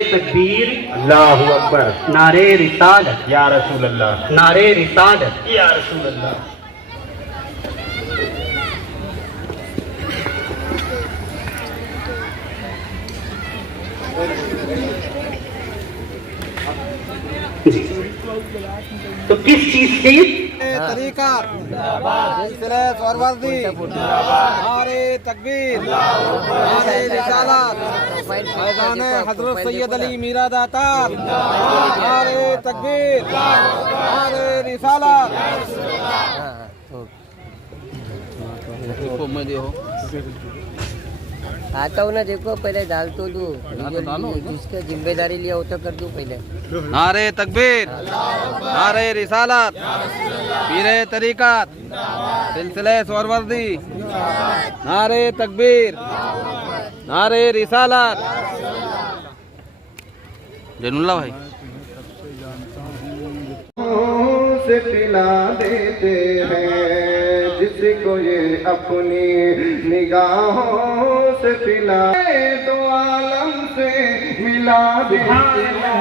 تکبیر اللہ اکبر نعرے رسالت یا رسول اللہ نعرے رسالت یا رسول اللہ جی تو کس چیز کی طریقہ سلسلہ سہروردی نعرہ تکبیر نعرہ رسالت فیضان حضرت سید علی میرا داتار نعرہ تکبیر نعرہ رسالت آتا ہوں نا دیکھو پہلے ڈال تو دوں جس کا ذمہ داری لیا ہوتا کر دوں پہلے نعرہ تکبیر نعرہ رسالت پیر طریقت سلسلہ سہروردی نعرہ تکبیر نعرہ رسالت جن اللہ بھائی سے پلا دیتے ہیں جس کو یہ اپنی نگاہوں سے پلا دو عالم سے ملا دیتے ہیں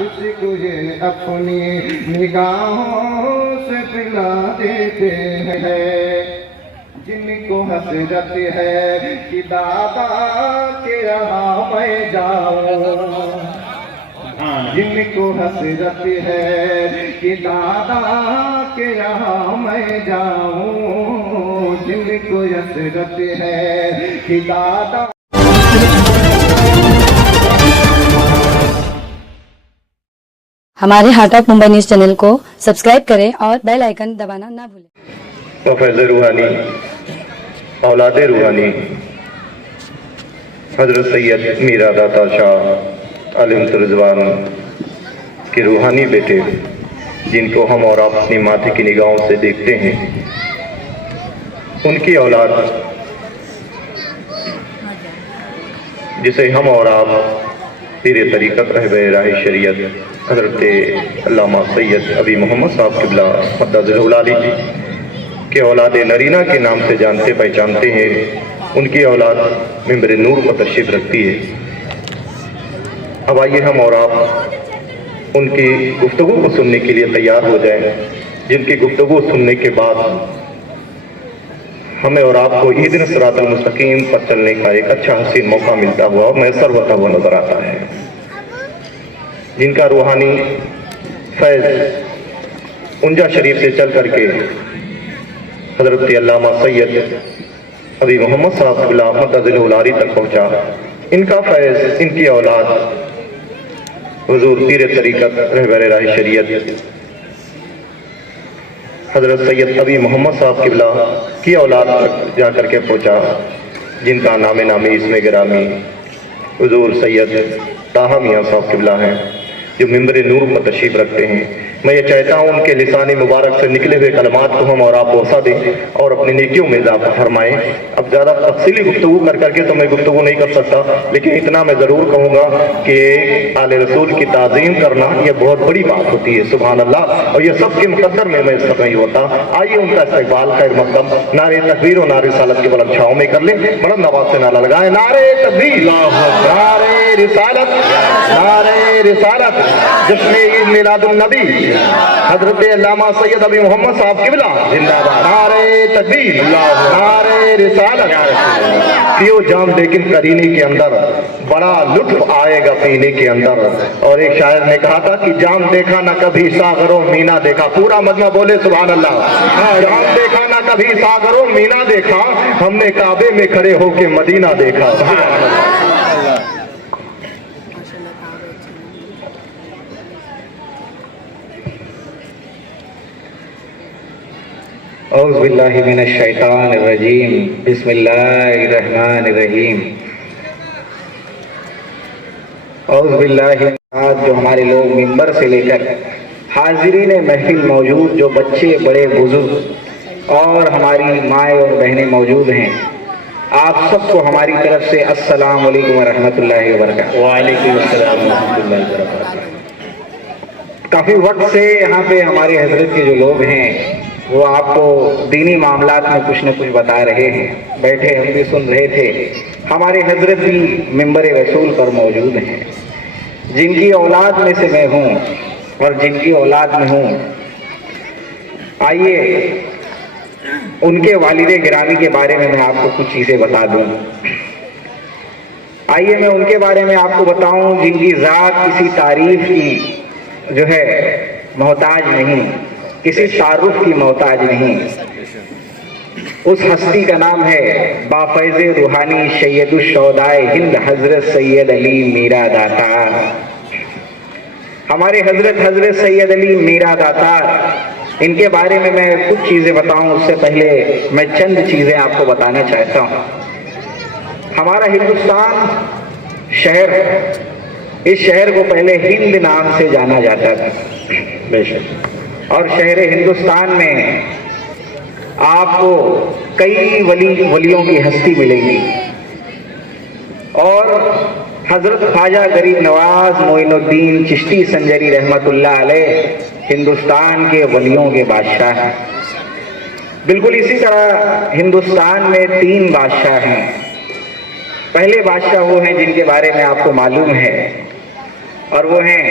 جس کو یہ اپنی نگاہوں سے پلا دیتے ہیں جن کو حسرت ہے کہ دادا کے یہاں میں جاؤں جن کو حسرت ہے کہ دادا کے یہاں میں جاؤں جن کو حسرت ہے کہ دادا ہمارے heart of Mumbai news channel کو سبسکرائب کریں اور بیل آئیکن دبانا نہ بھولیں۔ فیض روحانی اولاد روحانی حضرت سید میرا داتا شاہ عالم رضوان کے روحانی بیٹے جن کو ہم اور آپ اپنی ماتھے کی نگاہوں سے دیکھتے ہیں، ان کی اولاد جسے ہم اور آپ پیر طریقت رہبر راہ شریعت حضرت علامہ سید ابی محمد صاحب قبلہ مدد العلی جی کے اولاد نرینہ کے نام سے جانتے پہچانتے ہیں، ان کی اولاد ممبر نور کو تشریف رکھتی ہے۔ اب آئیے ہم اور آپ ان کی گفتگو کو سننے کے لیے تیار ہو جائیں، جن کی گفتگو سننے کے بعد ہمیں اور آپ کو اہدنا الصراط المستقیم پر چلنے کا ایک اچھا حسین موقع ملتا ہوا اور میسر ہوتا ہوا نظر آتا ہے، جن کا روحانی فیض انجا شریف سے چل کر کے حضرت علامہ سید ابی محمد صاحب قبلہ مدد العلی تک پہنچا۔ ان کا فیض، ان کی اولاد حضور پیر طریقت رہبر راہ شریعت حضرت سید ابی محمد صاحب قبلہ کی اولاد تک جا کر کے پہنچا، جن کا نام نامی اسم گرامی حضور سید طاہا میاں صاحب قبلہ ہیں، جو ممبر نور پر تشریف رکھتے ہیں۔ میں یہ چاہتا ہوں ان کے لسان مبارک سے نکلے ہوئے کلمات کو ہم اور آپ پہنچا دیں اور اپنی نیکیوں میں اضافہ فرمائیں۔ اب زیادہ تفصیلی گفتگو کر کے تو میں گفتگو نہیں کر سکتا، لیکن اتنا میں ضرور کہوں گا کہ آل رسول کی تعظیم کرنا یہ بہت بڑی بات ہوتی ہے، سبحان اللہ، اور یہ سب کے مقدر میں سب نہیں ہوتا۔ آئیے ان کا استقبال خیر مقدم نعرہ تکبیر و نعرہ رسالت کی بلند چھاؤں میں کر لیں، بلند آواز سے نعرہ لگائیں، نعرہ تکبیر، نعرہ رسالت، نعرہ رسالت، جشن عید میلاد النبی حضرت علامہ سید ابی محمد صاحب قبلہ زندہ باد، نعرہ تکبیر، نعرہ رسالت۔ پیو جام لیکن کرینے کے اندر بڑا لطف آئے گا پینے کے اندر، اور ایک شاعر نے کہا تھا کہ جام دیکھا نہ کبھی ساغر و مینا دیکھا، پورا مجمع بولے سبحان اللہ۔ جام دیکھا نہ کبھی ساغر و مینا دیکھا، ہم نے کعبے میں کھڑے ہو کے مدینہ دیکھا۔ اعوذ باللہ من الشیطان الرجیم، بسم اللہ الرحمن الرحیم۔ اعوذ باللہ جو ہمارے لوگ منبر سے لے کر حاضرین محفل موجود، جو بچے بڑے بزرگ اور ہماری مائیں اور بہنیں موجود ہیں، آپ سب کو ہماری طرف سے السلام علیکم ورحمۃ اللہ وبرکاتہ۔ وعلیکم السلام ورحمۃ اللہ وبرکاتہ۔ کافی وقت سے یہاں پہ ہمارے حضرت کے جو لوگ ہیں وہ آپ کو دینی معاملات میں کچھ نہ کچھ بتا رہے ہیں. بیٹھے ہم بھی سن رہے تھے. ہمارے حضرت بھی منبر رسول پر موجود ہیں. جن کی اولاد میں سے میں ہوں اور جن کی اولاد میں ہوں. آئیے ان کے والد گرامی کے بارے میں آپ کو کچھ چیزیں بتا دوں. آئیے میں ان کے بارے میں آپ کو بتاؤں جن کی ذات کسی تعریف کی جو ہے محتاج نہیں, کسی تعارف کی محتاج نہیں. اس ہستی کا نام ہے بافیض روحانی سید الشہدائے ہند حضرت سید علی میرا داتار. ہمارے حضرت سید علی میرا داتار, ان کے بارے میں کچھ چیزیں بتاؤں. اس سے پہلے میں چند چیزیں آپ کو بتانا چاہتا ہوں. ہمارا ہندوستان شہر, اس شہر کو پہلے ہند نام سے جانا جاتا تھا بے شک. اور شہر ہندوستان میں آپ کو کئی ولیوں کی ہستی ملے گی. اور حضرت خواجہ غریب نواز معین الدین چشتی سنجری رحمت اللہ علیہ ہندوستان کے ولیوں کے بادشاہ ہیں. بالکل اسی طرح ہندوستان میں 3 بادشاہ ہیں. پہلے بادشاہ وہ ہیں جن کے بارے میں آپ کو معلوم ہے, اور وہ ہیں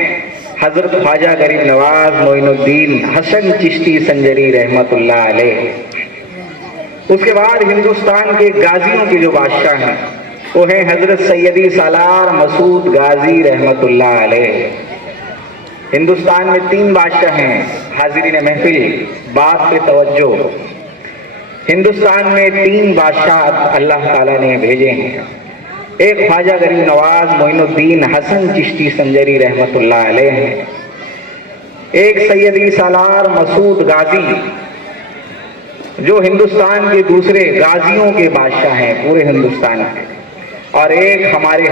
حضرت خواجہ غریب نواز معین الدین حسن چشتی سنجری رحمت اللہ علیہ. اس کے بعد ہندوستان کے غازیوں کے جو بادشاہ ہیں وہ ہیں حضرت سیدی سالار مسعود غازی رحمت اللہ علیہ. ہندوستان میں 3 بادشاہ ہیں. حاضرین محفل بات پہ توجہ. ہندوستان میں 3 بادشاہ اللہ تعالیٰ نے بھیجے ہیں. ایک خواجہ غریب نواز معین الدین حسن چشتی سنجری رحمت اللہ علیہ ہیں. ایک سیدی سالار مسعود غازی جو ہندوستان کے دوسرے غازیوں کے بادشاہ ہیں پورے ہندوستان کے. اور ایک ہمارے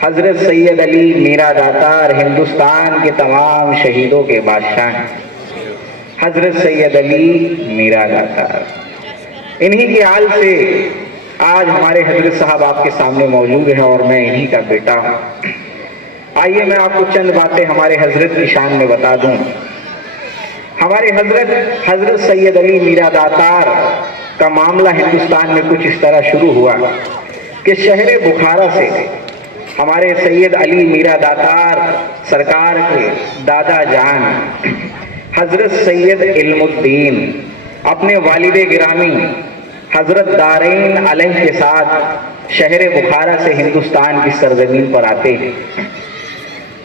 حضرت سید علی میرا داتار ہندوستان کے تمام شہیدوں کے بادشاہ ہیں. حضرت سید علی میرا داتار. انہی کے آل سے آج ہمارے حضرت صاحب آپ کے سامنے موجود ہیں اور میں انہی کا بیٹا ہوں. آئیے میں آپ کو چند باتیں ہمارے حضرت کی شان میں بتا دوں. ہمارے حضرت سید علی میرا داتار کا معاملہ ہندوستان میں کچھ اس طرح شروع ہوا کہ شہر بخارا سے ہمارے سید علی میرا داتار سرکار کے دادا جان حضرت سید علم الدین اپنے والد گرامی حضرت دارین علیہ کے ساتھ شہر بخارا سے ہندوستان کی سرزمین پر آتے ہیں.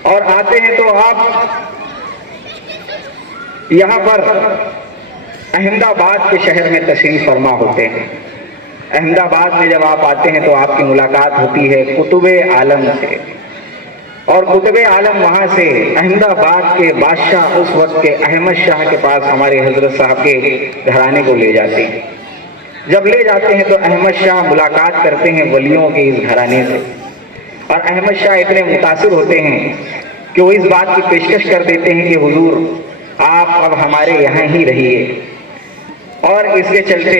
اور آتے ہیں تو آپ یہاں پر احمد آباد کے شہر میں تشریف فرما ہوتے ہیں. احمد آباد میں جب آپ آتے ہیں تو آپ کی ملاقات ہوتی ہے قطب عالم سے. اور قطب عالم وہاں سے احمد آباد کے بادشاہ اس وقت کے احمد شاہ کے پاس ہمارے حضرت صاحب کے گھرانے کو لے جاتے ہیں. جب لے جاتے ہیں تو احمد شاہ ملاقات کرتے ہیں ولیوں کے اس گھرانے سے. اور احمد شاہ اتنے متاثر ہوتے ہیں کہ وہ اس بات کی پیشکش کر دیتے ہیں کہ حضور آپ اب ہمارے یہاں ہی رہیے. اور اس کے چلتے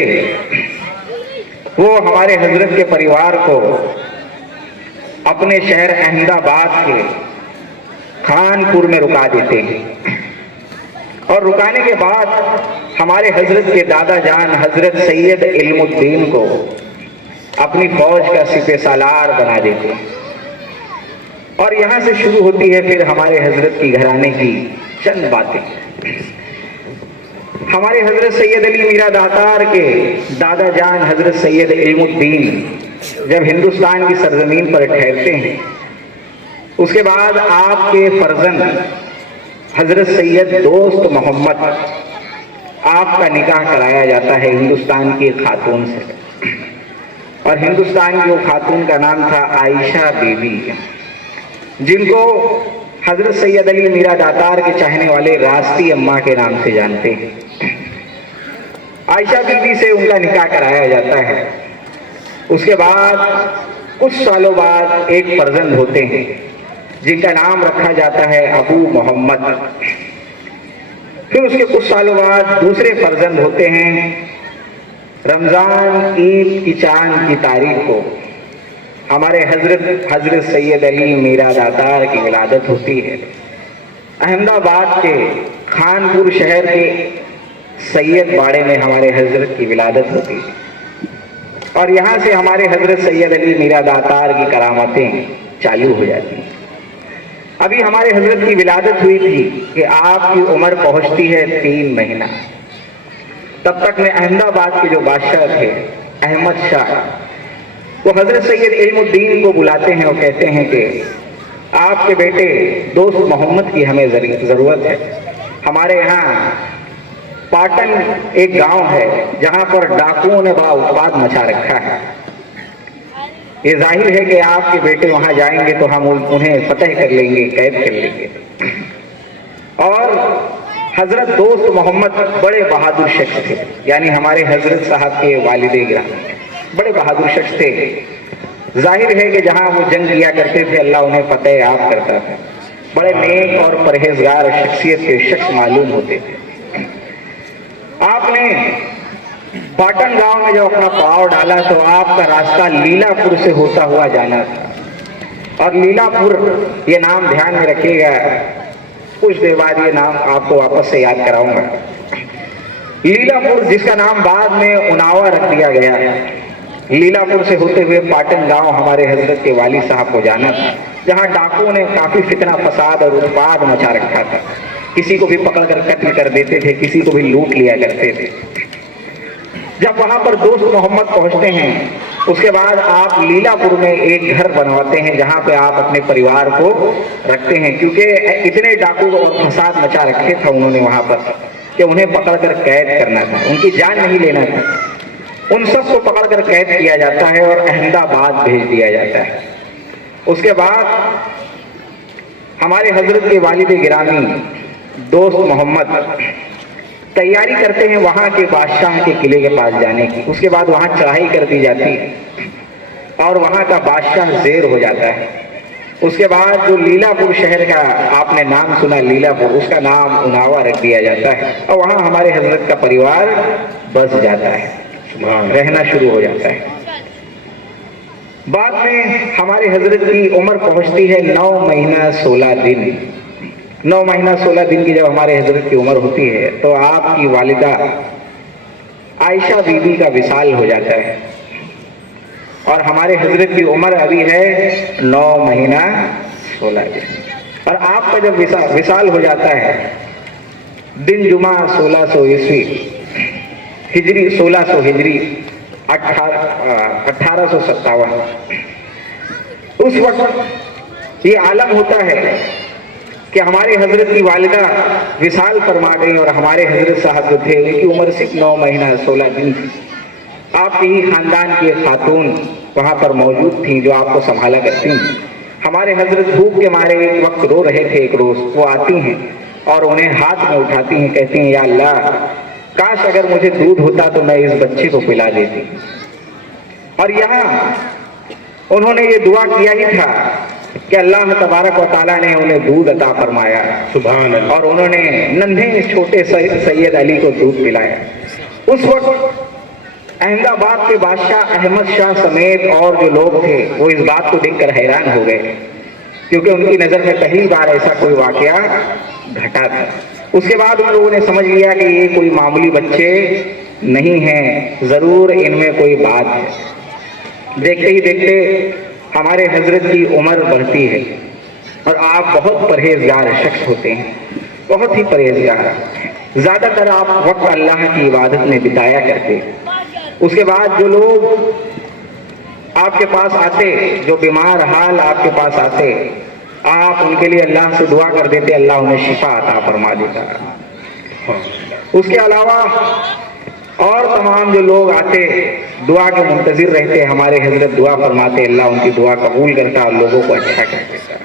وہ ہمارے حضرت کے پریوار کو اپنے شہر احمد آباد کے خانپور میں رکا دیتے ہیں. اور رکانے کے بعد ہمارے حضرت کے دادا جان حضرت سید علم الدین کو اپنی فوج کا سپہ سالار بنا دیتے ہیں. اور یہاں سے شروع ہوتی ہے پھر ہمارے حضرت کی گھرانے کی چند باتیں. ہمارے حضرت سید علی میرا داتار کے دادا جان حضرت سید علم الدین جب ہندوستان کی سرزمین پر ٹھہرتے ہیں اس کے بعد آپ کے فرزند حضرت سید دوست محمد آپ کا نکاح کرایا جاتا ہے ہندوستان کی ایک خاتون سے. اور ہندوستان کی وہ خاتون کا نام تھا عائشہ بی بی, جن کو حضرت سید علی میرا داتار کے چاہنے والے راستی اماں کے نام سے جانتے ہیں. عائشہ بی بی سے ان کا نکاح کرایا جاتا ہے. اس کے بعد کچھ سالوں بعد ایک فرزند ہوتے ہیں جن کا نام رکھا جاتا ہے ابو محمد. پھر اس کے کچھ سالوں بعد دوسرے فرزند ہوتے ہیں. رمضان عید کی چاند کی تاریخ کو ہمارے حضرت سید علی میرا داتار کی ولادت ہوتی ہے. احمد آباد کے خانپور شہر کے سید باڑے میں ہمارے حضرت کی ولادت ہوتی ہے، اور یہاں سے ہمارے حضرت سید علی میرا داتار کی کرامتیں چالو ہو جاتی ہیں۔ ابھی ہمارے حضرت کی ولادت ہوئی تھی کہ آپ کی عمر پہنچتی ہے 3 مہینہ۔ تب تک میں احمد آباد کے جو بادشاہ تھے احمد شاہ، وہ حضرت سید علم الدین کو بلاتے ہیں اور کہتے ہیں کہ آپ کے بیٹے دوست محمد کی ہمیں ضرورت ہے۔ ہمارے یہاں پاٹن ایک گاؤں ہے جہاں پر ڈاکوؤں نے بڑا اتپاد مچا رکھا ہے، یہ ظاہر ہے کہ آپ کے بیٹے وہاں جائیں گے تو ہم انہیں فتح کر لیں گے، قید کر لیں گے۔ اور حضرت دوست محمد بڑے بہادر شخص تھے، یعنی ہمارے حضرت صاحب کے والد گرامی بڑے بہادر شخص تھے۔ ظاہر ہے کہ جہاں وہ جنگ کیا کرتے تھے اللہ انہیں فتح آپ کرتا تھا۔ بڑے نیک اور پرہیزگار شخصیت کے شخص معلوم ہوتے تھے۔ آپ نے پاٹن گاؤں میں جب اپنا پاؤں ڈالا تو آپ کا راستہ لیلا پور سے ہوتا ہوا جانا تھا، اور لیلا پور یہ نام دھیان میں رکھیے گا، کچھ دیر بعد یہ نام آپ کو واپس سے یاد کراؤں گا۔ لیلا پور جس کا نام بعد میں اناوا رکھ دیا گیا، لیلا پور سے ہوتے ہوئے پاٹن گاؤں ہمارے حضرت کے والد صاحب کو جانا تھا، جہاں ڈاکوؤں نے کافی فتنہ فساد اور اتپاد مچا رکھا تھا، کسی کو بھی پکڑ کر قتل کر دیتے تھے، کسی کو بھی لوٹ لیا کرتے تھے۔ جب وہاں پر دوست محمد پہنچتے ہیں اس کے بعد آپ لیلا پور میں ایک گھر بنواتے ہیں جہاں پہ آپ اپنے پریوار کو رکھتے ہیں، کیونکہ اتنے ڈاکو اور فساد مچا رکھے تھا انہوں نے وہاں پر کہ انہیں پکڑ کر قید کرنا تھا، ان کی جان نہیں لینا تھا۔ ان سب کو پکڑ کر قید کیا جاتا ہے اور احمد آباد بھیج دیا جاتا ہے۔ اس کے بعد ہمارے حضرت کے والد گرامی دوست محمد تیاری کرتے ہیں وہاں کے بادشاہ کے قلعے کے پاس جانے کی۔ اس کے بعد وہاں چڑھائی کر دی جاتی ہے اور وہاں کا بادشاہ زیر ہو جاتا ہے۔ اس کے بعد جو لیلا پور شہر کا آپ نے نام سنا لیلا پور، اس کا نام اناوا رکھ دیا جاتا ہے، اور وہاں ہمارے حضرت کا پریوار بس جاتا ہے، رہنا شروع ہو جاتا ہے۔ بعد میں ہمارے حضرت کی عمر پہنچتی ہے 9 مہینہ 16 دن۔ 9 مہینہ 16 دن کی جب ہمارے حضرت کی عمر ہوتی ہے تو آپ کی والدہ عائشہ بی بی کا وصال ہو جاتا ہے، اور ہمارے حضرت کی عمر ابھی ہے 9 مہینہ 16 دن، اور آپ کا جب وصال ہو جاتا ہے دن جمعہ 1600 عیسوی ہجری 1600 ہجری 1857، اس وقت یہ عالم ہوتا ہے کہ ہمارے حضرت کی والدہ وصال فرما گئی، اور ہمارے حضرت صاحب جو تھے ان کی عمر صرف 9 مہینہ 16 دن تھی۔ آپ کے ہی خاندان کی خاتون وہاں پر موجود تھیں جو آپ کو سنبھالا کرتی ہیں۔ ہمارے حضرت بھوک کے مارے ایک وقت رو رہے تھے، ایک روز وہ آتی ہیں اور انہیں ہاتھ میں اٹھاتی ہیں، کہتی ہیں یا اللہ کاش اگر مجھے دودھ ہوتا تو میں اس بچے کو پلا دیتی۔ اور یہاں انہوں نے یہ دعا کیا ہی تھا کہ اللہ تبارک و تعالیٰ نے انہیں دودھ عطا فرمایا، سبحان اللہ، اور انہوں نے ننھے چھوٹے سید علی کو دودھ پلایا۔ اس وقت احمد آباد کے بادشاہ احمد شاہ سمیت اور جو لوگ تھے وہ اس بات کو دیکھ کر حیران ہو گئے، کیونکہ ان کی نظر میں پہلی بار ایسا کوئی واقعہ گھٹا تھا۔ اس کے بعد ان لوگوں نے سمجھ لیا کہ یہ کوئی معمولی بچے نہیں ہیں، ضرور ان میں کوئی بات ہے۔ دیکھتے ہی دیکھتے ہمارے حضرت کی عمر بڑھتی ہے، اور آپ بہت پرہیزگار شخص ہوتے ہیں، بہت ہی پرہیزگار، زیادہ تر آپ وقت اللہ کی عبادت میں بتایا کرتے۔ اس کے بعد جو لوگ آپ کے پاس آتے، جو بیمار حال آپ کے پاس آتے، آپ ان کے لیے اللہ سے دعا کر دیتے، اللہ انہیں شفا عطا فرما دیتا۔ اس کے علاوہ اور تمام جو لوگ آتے دعا کے منتظر رہتے، ہمارے حضرت دعا فرماتے، اللہ ان کی دعا قبول کرتا اور لوگوں کو اچھا کر دیتا۔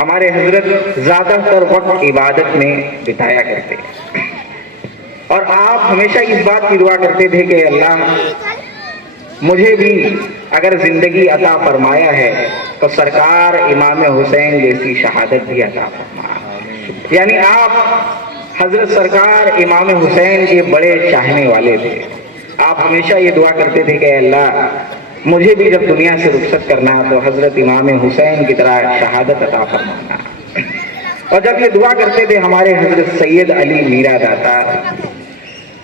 ہمارے حضرت زیادہ تر وقت عبادت میں بتایا کرتے، اور آپ ہمیشہ اس بات کی دعا کرتے تھے کہ اللہ مجھے بھی اگر زندگی عطا فرمایا ہے تو سرکار امام حسین جیسی شہادت بھی عطا فرما۔ یعنی آپ حضرت سرکار امام حسین کے بڑے چاہنے والے تھے۔ آپ ہمیشہ یہ دعا کرتے تھے کہ اللہ مجھے بھی جب دنیا سے رخصت کرنا تو حضرت امام حسین کی طرح شہادت عطا فرمانا۔ اور جب یہ دعا کرتے تھے ہمارے حضرت سید علی میرا داتا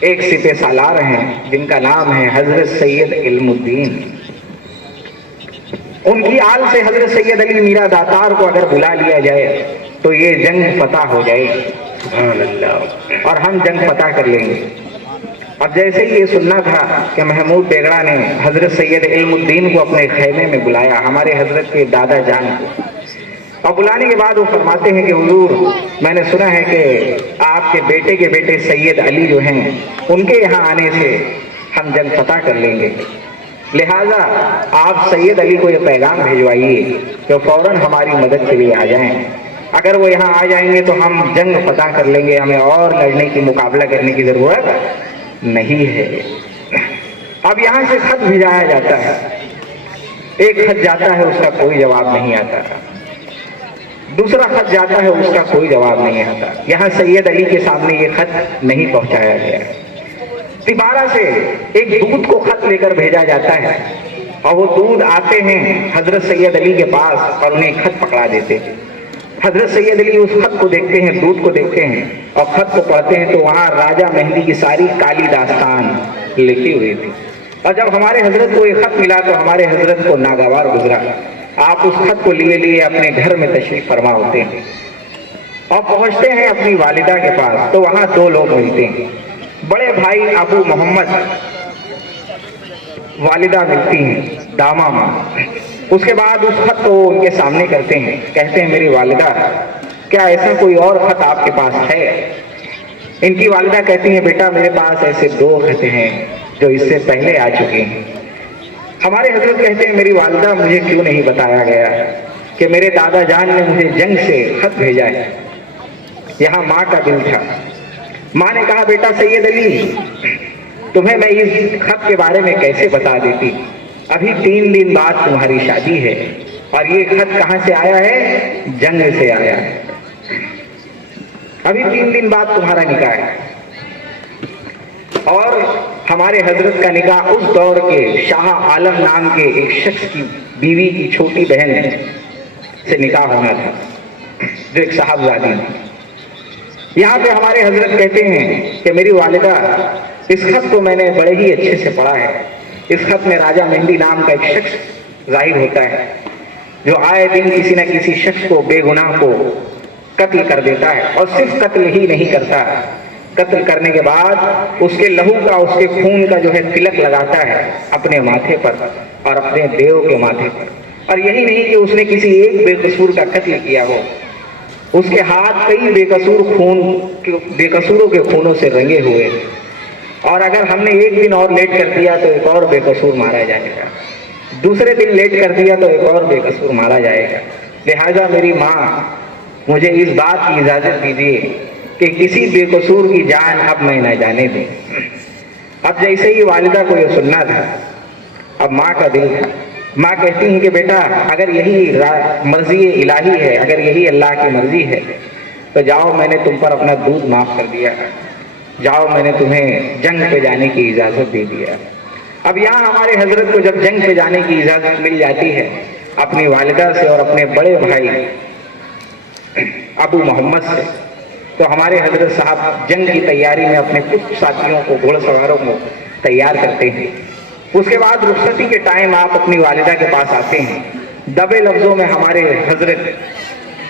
ایک سپہ سالار ہیں جن کا نام ہے حضرت سید علم الدین. ان کی آل سے حضرت سید علی میرا داتار کو اگر بلا لیا جائے تو یہ جنگ فتح ہو جائے گی. سبحان اللہ. اور ہم جنگ فتح کر لیں گے. اب جیسے ہی یہ سننا تھا کہ محمود بیگڑا نے حضرت سید علم الدین کو اپنے خیمے میں بلایا, ہمارے حضرت کے دادا جان کو, اور بلانے کے بعد وہ فرماتے ہیں کہ حضور میں نے سنا ہے کہ آپ کے بیٹے سید علی جو ہیں ان کے یہاں آنے سے ہم جنگ فتح کر لیں گے, لہٰذا آپ سید علی کو یہ پیغام بھیجوائیے کہ فوراً ہماری مدد کے لیے آ جائیں. اگر وہ یہاں آ جائیں گے تو ہم جنگ فتح کر لیں گے, ہمیں اور لڑنے کی مقابلہ کرنے کی ضرورت نہیں ہے. اب یہاں سے خط بھیجایا جاتا ہے, ایک خط جاتا ہے اس کا کوئی جواب نہیں آتا, دوسرا خط جاتا ہے اس کا کوئی جواب نہیں آتا. یہاں سید علی کے سامنے یہ خط نہیں پہنچایا گیا. تبارہ سے ایک دودھ کو خط لے کر بھیجا جاتا ہے اور وہ دودھ آتے ہیں حضرت سید علی کے پاس اور انہیں خط پکڑا دیتے ہیں. حضرت سید علی اس خط کو دیکھتے ہیں, دودھ کو دیکھتے ہیں اور خط کو پڑھتے ہیں تو وہاں راجہ مہندی کی ساری کالی داستان لکھی ہوئی تھی. اور جب ہمارے حضرت کو یہ خط ملا تو ہمارے حضرت کو ناگوار گزرا. آپ اس خط کو لیے اپنے گھر میں تشریف فرما ہوتے ہیں اور پہنچتے ہیں اپنی والدہ کے پاس تو وہاں دو لوگ ملتے ہیں. بڑے بھائی ابو محمد, والدہ ملتی ہیں داما ماں. اس کے بعد اس خط کو ان کے سامنے کرتے ہیں, کہتے ہیں میری والدہ کیا ایسا کوئی اور خط آپ کے پاس ہے؟ ان کی والدہ کہتی ہیں بیٹا میرے پاس ایسے دو خط ہیں جو اس سے پہلے آ چکے ہیں. ہمارے حضرت کہتے ہیں میری والدہ مجھے کیوں نہیں بتایا گیا کہ میرے دادا جان نے مجھے جنگ سے خط بھیجا ہے. یہاں ماں کا دل تھا. ماں نے کہا بیٹا سید علی تمہیں میں اس خط کے بارے میں کیسے بتا دیتی, ابھی 3 دن بعد تمہاری شادی ہے اور یہ خط کہاں سے آیا ہے؟ جنگ سے آیا ہے. ابھی 3 دن بعد تمہارا نکاح ہے. اور ہمارے حضرت کا نکاح اس دور کے شاہ عالم نام کے ایک شخص کی بیوی کی چھوٹی بہن سے نکاح ہونا تھا جو ایک صاحبزادی تھی. یہاں پہ ہمارے حضرت کہتے ہیں کہ میری والدہ اس خط کو میں نے بڑے ہی اچھے سے پڑھا ہے. اس خط میں راجہ مہندی نام کا ایک شخص ظاہر ہوتا ہے جو آئے دن کسی نہ کسی شخص کو بے گناہ کو قتل کر دیتا ہے, اور صرف قتل ہی نہیں کرتا, قتل کرنے کے بعد اس کے لہو کا, اس کے خون کا جو ہے تلک لگاتا ہے اپنے ماتھے پر اور اپنے دیو کے ماتھے پر. اور یہی نہیں کہ اس نے کسی ایک بے قصور کا قتل کیا ہو, اس کے ہاتھ کئی بے قصوروں کے خونوں سے رنگے ہوئے, اور اگر ہم نے ایک دن اور لیٹ کر دیا تو ایک اور بے قصور مارا جائے گا, دوسرے دن لیٹ کر دیا تو ایک اور بے قصور مارا جائے گا. لہذا میری ماں مجھے اس بات کی اجازت دیجیے کہ کسی بے قصور کی جان اب میں نہ جانے دوں. اب جیسے ہی والدہ کو یہ سننا تھا, اب ماں کا دل تھا. ماں کہتی ہیں کہ بیٹا اگر یہی مرضی الہی ہے, اگر یہی اللہ کی مرضی ہے تو جاؤ, میں نے تم پر اپنا دودھ معاف کر دیا, جاؤ میں نے تمہیں جنگ پہ جانے کی اجازت دے دیا. اب یہاں ہمارے حضرت کو جب جنگ پہ جانے کی اجازت مل جاتی ہے اپنی والدہ سے اور اپنے بڑے بھائی ابو محمد سے, تو ہمارے حضرت صاحب جنگ کی تیاری میں اپنے کچھ ساتھیوں کو, گھوڑ سواروں کو تیار کرتے ہیں. اس کے بعد رخصتی کے ٹائم آپ اپنی والدہ کے پاس آتے ہیں. دبے لفظوں میں ہمارے حضرت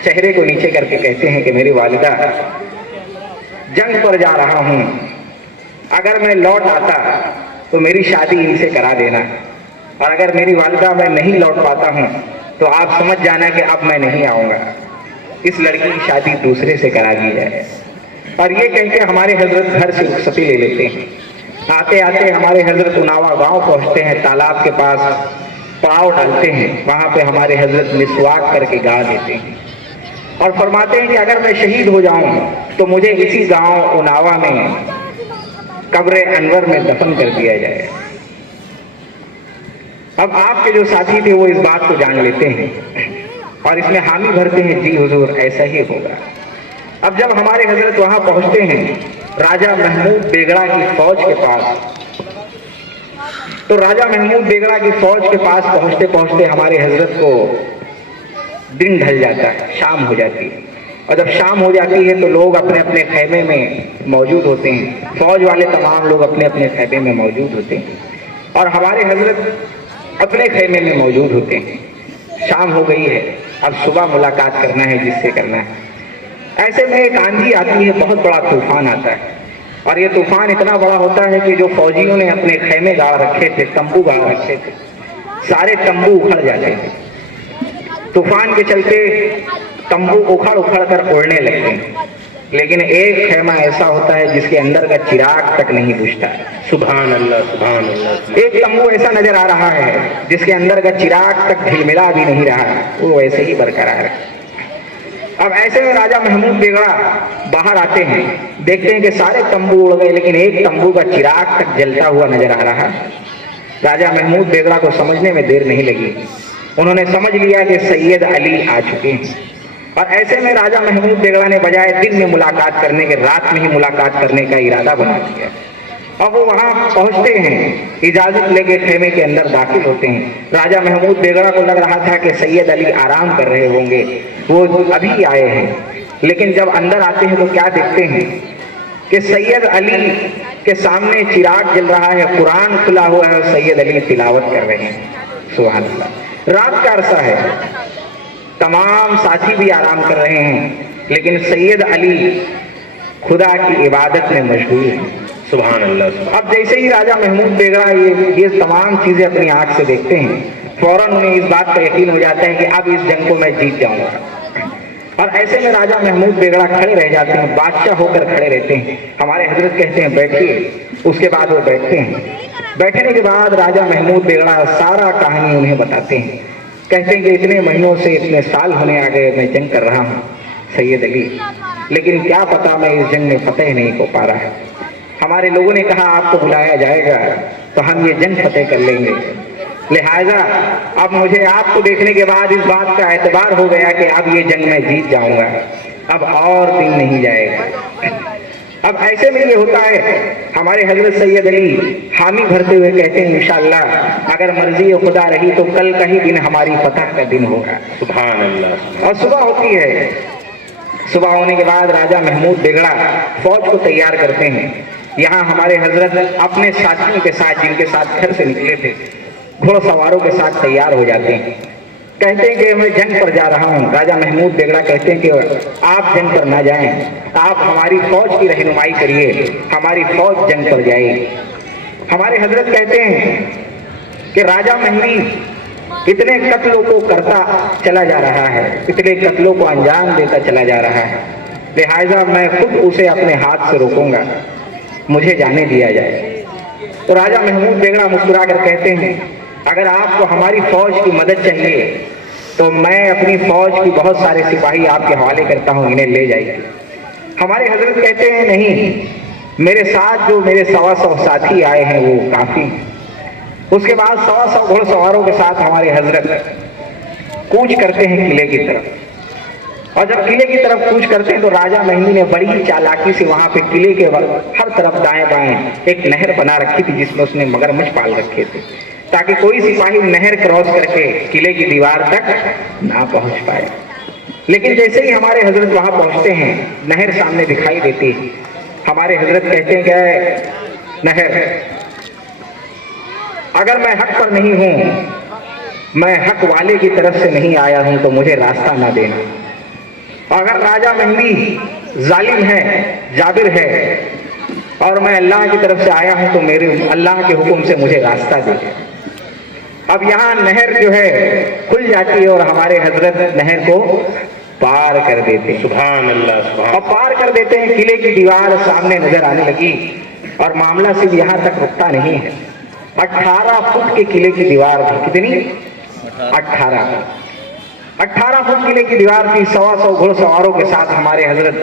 چہرے کو نیچے کر کے کہتے ہیں کہ میری والدہ جنگ پر جا رہا ہوں, اگر میں لوٹ آتا تو میری شادی ان سے کرا دینا, اور اگر میری والدہ میں نہیں لوٹ پاتا ہوں تو آپ سمجھ جانا کہ اب میں نہیں آؤں گا, اس لڑکی کی شادی دوسرے سے کرا دی جائے. اور یہ کہہ کے ہمارے حضرت گھر سے رخصتی لے لیتے ہیں. آتے آتے ہمارے حضرت اناوا گاؤں پہنچتے ہیں, تالاب کے پاس پڑاؤ ڈالتے ہیں. وہاں پہ ہمارے حضرت مسواک کر کے گا دیتے ہیں اور فرماتے ہیں کہ اگر میں شہید ہو جاؤں تو مجھے اسی گاؤں اناوا میں قبر انور میں دفن کر دیا جائے. اب آپ کے جو ساتھی تھے وہ اس بات کو جان لیتے ہیں اور اس میں حامی بھرتے ہیں, جی حضور ایسا ہی ہوگا. اب جب ہمارے حضرت وہاں پہنچتے ہیں راجہ محمود بیگڑا کی فوج کے پاس, تو راجہ محمود بیگڑا کی فوج کے پاس پہنچتے پہنچتے ہمارے حضرت کو دن ڈھل جاتا ہے, شام ہو جاتی ہے. اور جب شام ہو جاتی ہے تو لوگ اپنے اپنے خیمے میں موجود ہوتے ہیں، فوج والے تمام لوگ اپنے اپنے خیمے میں موجود ہوتے ہیں اور ہمارے حضرت اپنے خیمے میں موجود ہوتے ہیں۔ شام ہو گئی ہے، اب صبح ملاقات کرنا ہے جس سے کرنا ہے۔ ایسے میں ایک آندھی آتی ہے، بہت بڑا طوفان آتا ہے اور یہ طوفان اتنا بڑا ہوتا ہے کہ جو فوجیوں نے اپنے خیمے گاڑ رکھے تھے، تمبو گاڑ رکھے تھے، سارے تمبو اکھڑ جاتے ہیں۔ طوفان کے چلتے تمبو اکھڑ اکھڑ کر اڑنے لگتے ہیں، لیکن ایک خیمہ ایسا ہوتا ہے جس کے اندر کا چراغ تک نہیں بجھتا ہے۔ سبحان اللہ، سبحان اللہ۔ ایک تمبو ایسا نظر آ رہا ہے جس کے اندر کا چراغ تک جھلملا بھی نہیں رہا، وہ ویسے ہی برقرار ہے۔ اب ایسے میں راجہ محمود بیگڑا باہر آتے ہیں، دیکھتے ہیں کہ سارے تمبو اڑ گئے لیکن ایک تمبو کا چراغ تک جلتا ہوا نظر آ رہا ہے۔ راجہ محمود بیگڑا کو سمجھنے میں دیر نہیں لگی، انہوں نے سمجھ لیا کہ سید علی آ چکے ہیں اور ایسے میں راجہ محمود بیگڑا نے بجائے دن میں ملاقات کرنے کے رات میں ہی ملاقات کرنے کا ارادہ بنا لیا۔ اب وہ وہاں پہنچتے ہیں، اجازت لے کے خیمے کے اندر داخل ہوتے ہیں۔ راجہ محمود بیگڑا کو لگ رہا تھا کہ سید علی آرام کر رہے ہوں گے، وہ ابھی آئے ہیں، لیکن جب اندر آتے ہیں تو کیا دیکھتے ہیں کہ سید علی کے سامنے چراغ جل رہا ہے، قرآن کھلا ہوا ہے اور سید علی تلاوت کر رہے ہیں۔ سبحان اللہ۔ رات کا عرصہ ہے، تمام ساتھی بھی آرام کر رہے ہیں، لیکن سید علی خدا کی عبادت میں مشغول ہیں۔ سبحان اللہ۔ اب جیسے ہی راجہ محمود بیگڑا یہ تمام چیزیں اپنی آنکھ سے دیکھتے ہیں، فوراً انہیں اس بات کا یقین ہو جاتا ہے کہ اب اس جنگ کو میں جیت جاؤں گا، اور ایسے میں راجہ محمود بیگڑا کھڑے رہ جاتے ہیں، بادشاہ ہو کر کھڑے رہتے ہیں۔ ہمارے حضرت کہتے ہیں بیٹھیے، اس کے بعد وہ بیٹھتے ہیں۔ بیٹھنے کے بعد راجہ محمود بیگڑا سارا کہانی انہیں بتاتے ہیں، کہتے ہیں کہ اتنے مہینوں سے اتنے سال ہونے آ گئے میں جنگ کر رہا ہوں سید علی، لیکن کیا پتا میں اس جنگ میں فتح نہیں ہو پا رہا۔ ہمارے لوگوں نے کہا آپ کو بلایا جائے گا تو ہم یہ جنگ فتح کر لیں گے، لہٰذا اب مجھے آپ کو دیکھنے کے بعد اس بات کا اعتبار ہو گیا کہ اب یہ جنگ میں جیت جاؤں گا، اب اور دن نہیں جائے گا۔ اب ایسے میں یہ ہوتا ہے، ہمارے حضرت سید علی حامی بھرتے ہوئے کہتے ہیں انشاءاللہ اگر مرضی خدا رہی تو کل کا ہی دن ہماری فتح کا دن ہوگا۔ سبحان اللہ۔ اور صبح ہوتی ہے، صبح ہونے کے بعد راجہ محمود بیگڑا فوج کو تیار کرتے ہیں۔ یہاں ہمارے حضرت اپنے ساتھیوں کے ساتھ، جن کے ساتھ گھر سے نکلے تھے، گھوڑ سواروں کے ساتھ تیار ہو جاتے ہیں۔ کہتے ہیں کہ میں جنگ پر جا رہا ہوں۔ راجہ محمود بیگڑا کہتے ہیں کہ آپ جنگ پر نہ جائیں، آپ ہماری فوج کی رہنمائی کریے، ہماری فوج جنگ پر جائے گی۔ ہمارے حضرت کہتے ہیں کہ راجہ مہندی اتنے قتلوں کو کرتا چلا جا رہا ہے، اتنے قتلوں کو انجام دیتا چلا جا رہا ہے، لہٰذا میں خود اسے اپنے ہاتھ سے روکوں گا، مجھے جانے دیا جائے۔ تو راجہ محمود بیگڑا مسکرا کر کہتے ہیں اگر آپ کو ہماری فوج کی مدد چاہیے تو میں اپنی فوج کی بہت سارے سپاہی آپ کے حوالے کرتا ہوں، انہیں لے جائیے۔ ہمارے حضرت کہتے ہیں نہیں، میرے ساتھ جو میرے 125 ساتھی آئے ہیں وہ کافی ہیں۔ اس کے بعد 125 گھوڑ سواروں کے ساتھ ہمارے حضرت کوچ کرتے ہیں قلعے کی طرف، اور جب قلعے کی طرف کوچ کرتے ہیں تو راجہ مہندی نے بڑی چالاکی سے وہاں پہ قلعے کے ہر طرف دائیں بائیں ایک نہر بنا رکھی تھی جس میں اس نے مگرمچھ پال رکھے تھے، تاکہ کوئی سپاہی نہر کراس کر کے قلعے کی دیوار تک نہ پہنچ پائے۔ لیکن جیسے ہی ہمارے حضرت وہاں پہنچتے ہیں، نہر سامنے دکھائی دیتی ہے۔ ہمارے حضرت کہتے ہیں کہ نہر، اگر میں حق پر نہیں ہوں، میں حق والے کی طرف سے نہیں آیا ہوں تو مجھے راستہ نہ دینا، اگر راجہ مہندی ظالم ہے، جابر ہے، اور میں اللہ کی طرف سے آیا ہوں تو میرے اللہ کے حکم سے مجھے راستہ دے۔ اب یہاں نہر جو ہے کھل جاتی ہے اور ہمارے حضرت نہر کو پار کر دیتے ہیں۔ سبحان اللہ، سبحان۔ اور پار کر دیتے ہیں، قلعے کی دیوار سامنے نظر آنے لگی، اور معاملہ صرف یہاں تک رکتا نہیں ہے۔ 18 فٹ کے قلعے کی دیوار تھی، کتنی؟ 18 فٹ قلعے کی دیوار تھی۔ 125 گھوڑ سواروں کے ساتھ ہمارے حضرت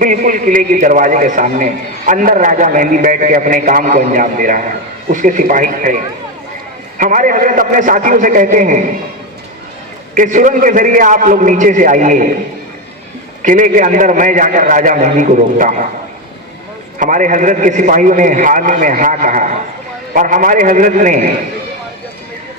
بالکل قلعے کی دروازے کے سامنے، اندر راجہ مہندی بیٹھ کے اپنے کام کو انجام دے رہا ہے، اس کے سپاہی کھڑے۔ ہمارے حضرت اپنے ساتھیوں سے کہتے ہیں کہ سرنگ کے ذریعے آپ لوگ نیچے سے آئیے، قلعے کے اندر میں جا کر راجہ مہندی کو روکتا ہوں۔ ہمارے حضرت کے سپاہیوں نے حامی میں ہاں کہا، اور ہمارے حضرت نے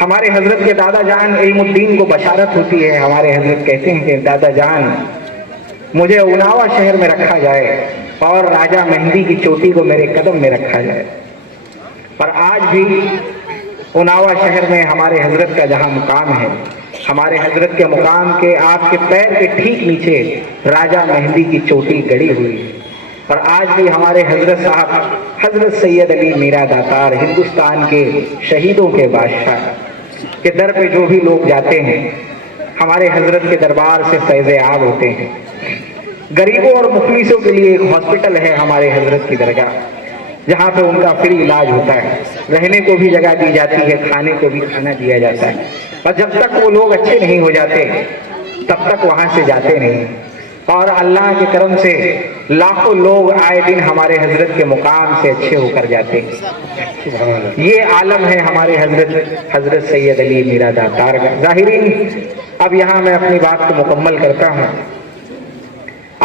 ہمارے حضرت کے دادا جان علم الدین کو بشارت ہوتی ہے، ہمارے حضرت کہتے ہیں کہ دادا جان مجھے اناوا شہر میں رکھا جائے اور راجہ مہندی کی چوٹی کو میرے قدم میں رکھا جائے. پر آج بھی اناوا شہر میں ہمارے حضرت کا جہاں مقام ہے، ہمارے حضرت کے مقام کے آپ کے پیر کے ٹھیک نیچے راجہ مہندی کی چوٹی گڑی ہوئی ہے. اور آج بھی ہمارے حضرت صاحب حضرت سید علی میرا داتار ہندوستان کے شہیدوں کے بادشاہ کے در پہ جو بھی لوگ جاتے ہیں ہمارے حضرت کے دربار سے فیض یاب ہوتے ہیں. غریبوں اور مفلسوں کے لیے ایک ہاسپٹل ہے ہمارے حضرت کی درگاہ، جہاں پہ ان کا فری علاج ہوتا ہے، رہنے کو بھی جگہ دی جاتی ہے، کھانے کو بھی کھانا دیا جاتا ہے. اور جب تک وہ لوگ اچھے نہیں ہو جاتے تب تک وہاں سے جاتے نہیں. اور اللہ کے کرم سے لاکھوں لوگ آئے دن ہمارے حضرت کے مقام سے اچھے ہو کر جاتے ہیں. یہ عالم ہے ہمارے حضرت سید علی میرا داتار کا. ظاہرین، اب یہاں میں اپنی بات کو مکمل کرتا ہوں.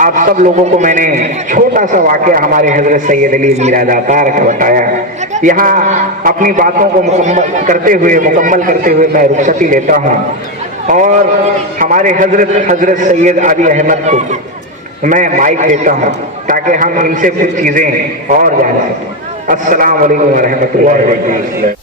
آپ سب لوگوں کو میں نے چھوٹا سا واقعہ ہمارے حضرت سید علی میرا داتار کا بتایا. یہاں اپنی باتوں کو مکمل کرتے ہوئے میں رخصتی لیتا ہوں اور ہمارے حضرت سید علی احمد کو میں مائک دیتا ہوں تاکہ ہم ان سے کچھ چیزیں اور جان سکیں. السلام علیکم ورحمۃ اللہ وبرکاتہ.